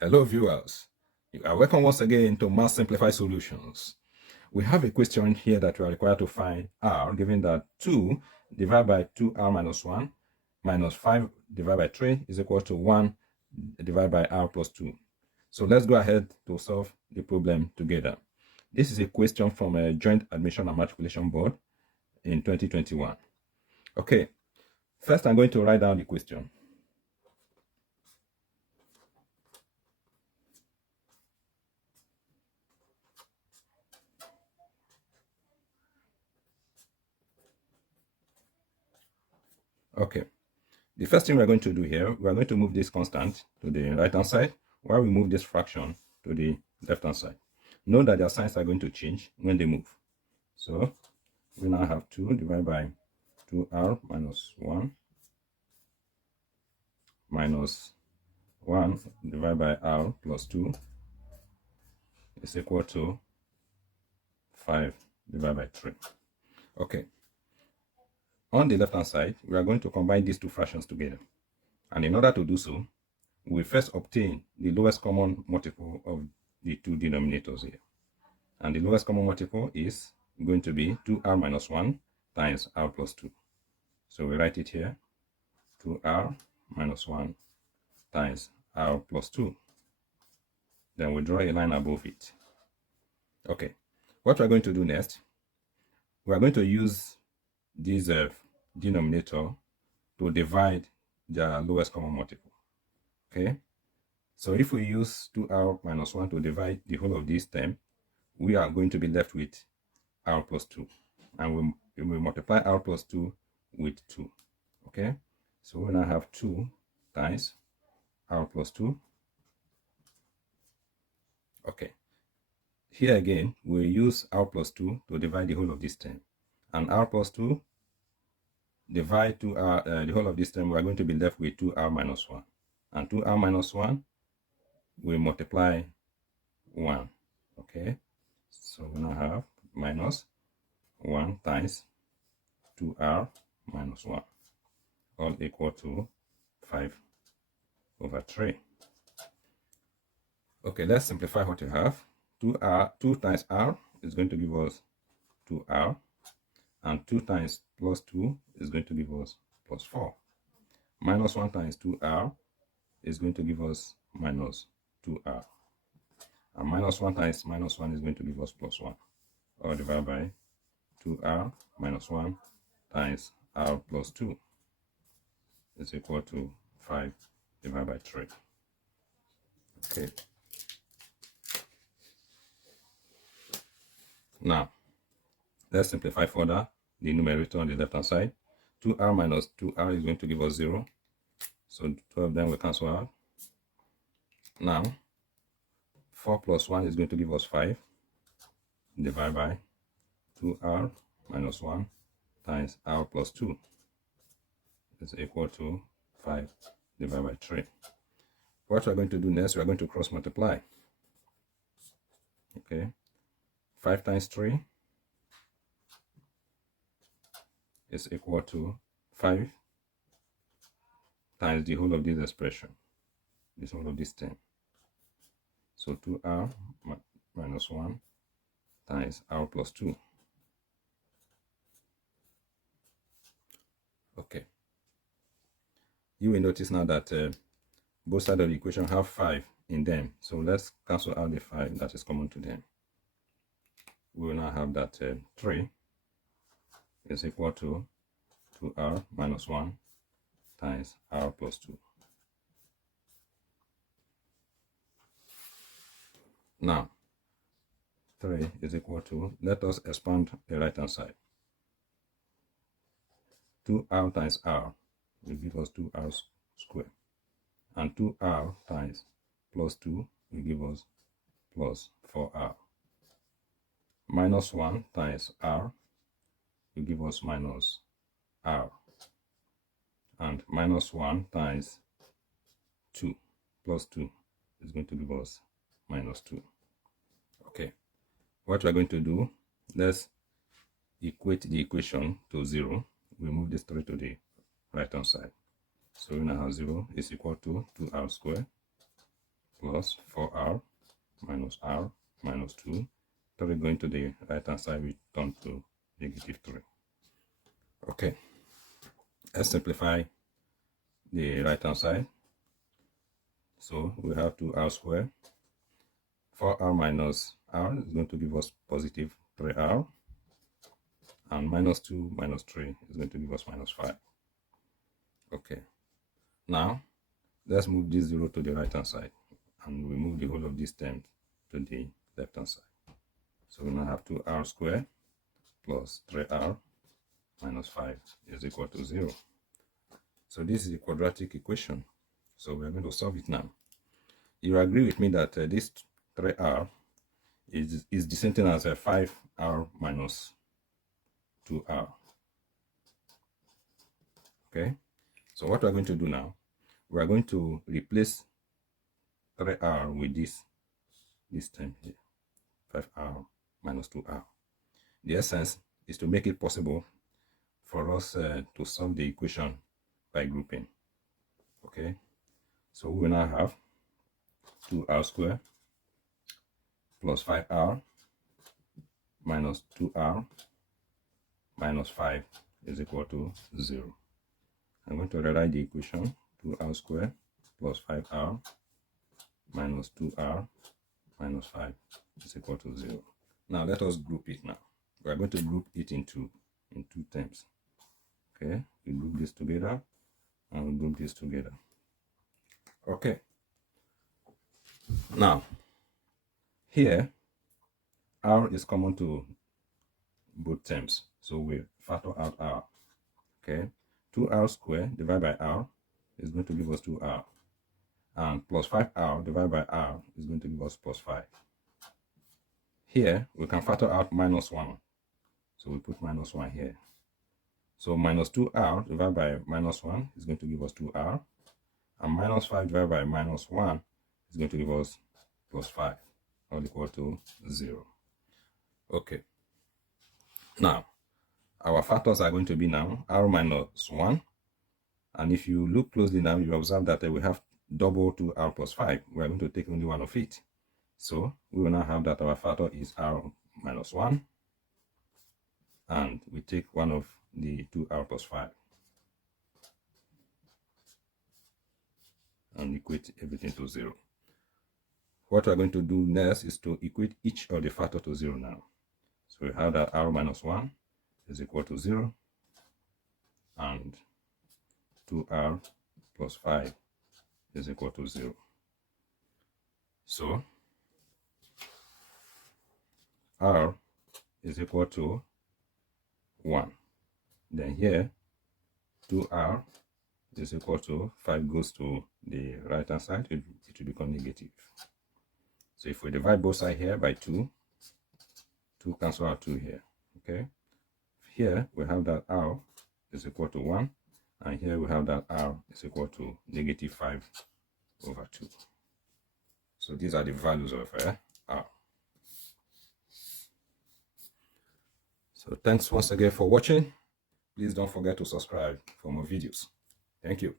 Hello viewers, you are welcome once again to Math Simplified Solutions. We have a question here that we are required to find r, given that 2 divided by 2r minus 1 minus 5 divided by 3 is equal to 1 divided by r plus 2. So let's go ahead to solve the problem together. This is a question from a Joint Admission and Matriculation Board in 2021. Okay, first I'm going to write down the question. Okay, the first thing we're going to do here, we're going to move this constant to the right hand side while we move this fraction to the left hand side. Note that their signs are going to change when they move. So we now have 2 divided by 2r minus 1 minus 1 divided by r plus 2 is equal to 5 divided by 3. Okay. On the left hand side, we are going to combine these two fractions together. And in order to do so, we first obtain the lowest common multiple of the two denominators here. And the lowest common multiple is going to be 2r minus 1 times r plus 2. So we write it here, 2r minus 1 times r plus 2. Then we draw a line above it. Okay, what we're going to do next, we are going to use this denominator to divide the lowest common multiple. Okay, so if we use 2r minus 1 to divide the whole of this term, we are going to be left with r plus 2. And we multiply r plus 2 with 2. Okay, so we now have 2 times r plus 2. Okay, here again, we use r plus 2 to divide the whole of this term. And r plus 2 divide the whole of this term, we are going to be left with 2r minus 1. And 2r minus 1, we multiply 1. Okay, so we now have minus 1 times 2r minus 1, all equal to 5 over 3. Okay, let's simplify what you have. 2 times r is going to give us 2r, and 2 times plus 2 is going to give us plus 4. Minus 1 times 2r is going to give us minus 2r. And minus 1 times minus 1 is going to give us plus 1. All divided by 2r minus 1 times r plus 2 is equal to 5 divided by 3. Okay. Now, let's simplify further the numerator on the left hand side. 2r minus 2r is going to give us 0. So 2 of them will cancel out. Now, 4 plus 1 is going to give us 5. Divided by 2r minus 1 times r plus 2 is equal to 5 divided by 3. What we're going to do next, we're going to cross multiply. Okay, 5 times 3 is equal to 5 times the whole of this expression, this whole of this term. So 2r minus 1 times r plus 2. Okay. You will notice now that both sides of the equation have 5 in them. So let's cancel out the 5 that is common to them. We will now have that 3 is equal to 2r minus 1 times r plus 2. Now, 3 is equal to, let us expand the right hand side. 2r times r will give us 2r squared. And 2r times plus 2 will give us plus 4r. Minus 1 times r will give us minus r. And minus 1 times 2 plus 2 is going to give us minus 2. Okay, what we're going to do, let's equate the equation to 0. We move this 3 to the right hand side. So we now have 0 is equal to 2r squared plus plus 4r minus r minus 2. 3 going to the right hand side, we turn to negative 3. Okay, let's simplify the right hand side. So we have 2r squared. 4r minus r is going to give us positive 3r, and minus 2 minus 3 is going to give us minus 5. Okay, now let's move this 0 to the right hand side, and we move the whole of this term to the left hand side. So we now have 2r squared plus 3r minus 5 is equal to 0. So this is a quadratic equation, so we're going to solve it now. You agree with me that this 3r is the same thing as a 5r minus 2r. Okay, so what we're going to do now, we're going to replace 3r with this term here, 5r minus 2r. The essence is to make it possible for us to solve the equation by grouping. Okay, so we will now have 2r squared plus 5r minus 2r minus 5 is equal to 0. I'm going to rewrite the equation. 2r squared plus 5r minus 2r minus 5 is equal to 0. Now let us group it now. We are going to group it in two terms. Okay, we group this together and we group this together. Okay, now here r is common to both terms, so we factor out r. Okay, 2r squared divided by r is going to give us 2r, and plus 5r divided by r is going to give us plus 5. Here we can factor out minus 1, so we put minus 1 here. So minus 2r divided by minus 1 is going to give us 2r, and minus 5 divided by minus 1 is going to give us plus 5, all equal to 0. Okay, now our factors are going to be now r minus 1, and if you look closely now, you observe that we have double 2r plus 5. We are going to take only one of it, so we will now have that our factor is r minus 1, and we take one of the 2r plus 5 and equate everything to 0. What we are going to do next is to equate each of the factor to 0 now. So we have that r minus 1 is equal to 0, and 2r plus 5 is equal to 0. So r is equal to 1. Then here 2r is equal to 5 goes to the right hand side, it will become negative. So if we divide both sides here by 2, 2 cancel out 2 here. Okay, here we have that r is equal to 1, and here we have that r is equal to negative 5 over 2. So these are the values of r. So thanks once again for watching. Please don't forget to subscribe for more videos. Thank you.